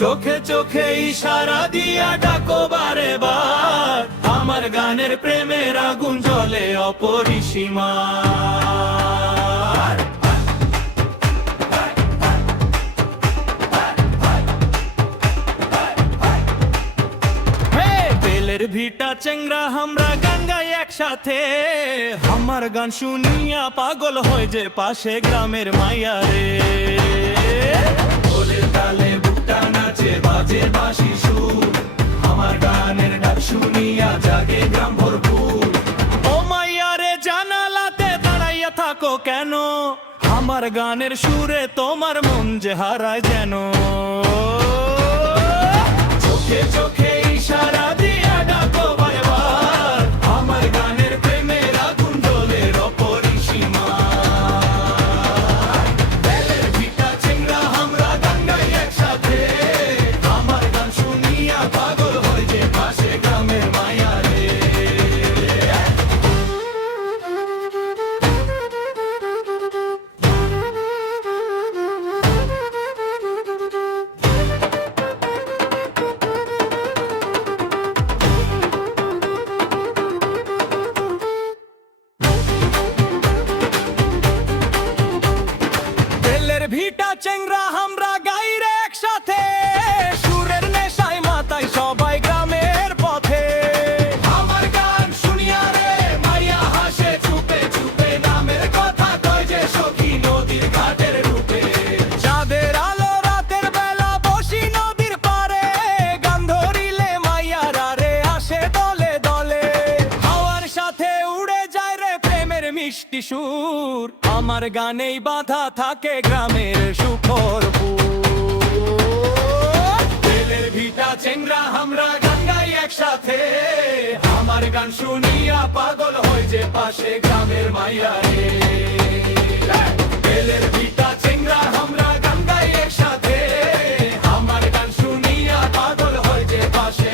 চোখে চোখে ইশারা দিয়া ডাকো বারে বার, আমার গানের প্রেমের আগুন জ্বলে অপরিসীমার। বেলের ভিটা চেংরা আমরা গান গাই একসাথে, আমার গান শুনিয়া পাগল হয়ে যে পাশে গ্রামের মাইয়া রে। ঢোলের তালে বুকটা নাচে বাজে বাঁশি সুর, আমার গানের ডাক শুনিয়া জাগে গ্রাম ভরপুর। ও মাইয়া রে জানালাতে দাঁড়াইয়া থাকো কেন, আমার গানের সুরে তোমার মন যে হারায় যেন। চোখে চোখে ইশারা দিয়া ডাকো বারবার, আমার গানের প্রেমের আগুন জ্বলে অপরিসীমার। বেলের ভিটা চেংরা আমরা গান গাই একসাথে, আমার গান শুনিয়া পাগল হয়ে যে পাশে গ্রামের মায়া রে। বেলের ভিটা চেংরা আমরা গাই রে একসাথে, সুরের নেশায় মাতাই সবাই গ্রামের পথে। আমার গান শুনিয়া রে মাইয়া হাসে চুপে চুপে, নামের কথা কয় যে সখী নদীর ঘাটের রূপে। চাঁদের আলো রাতের বেলা বসি নদীর পারে, গান ধরিলে মাইয়ারা রে আসে দলে দলে। হাওয়ার সাথে উড়ে যায় রে প্রেমের মিষ্টি সুর, আমার গানেই বাঁধা থাকে গ্রামের সুখর ফুল। বেলের ভিটা চেংরা আমরা গান গাই একসাথে, আমার গান শুনিয়া পাগল হয়ে যে পাশে গ্রামের মাইয়া রে। বেলের ভিটা চেংরা আমরা গান গাই একসাথে, আমার গান শুনিয়া পাগল হয়ে যে পাশে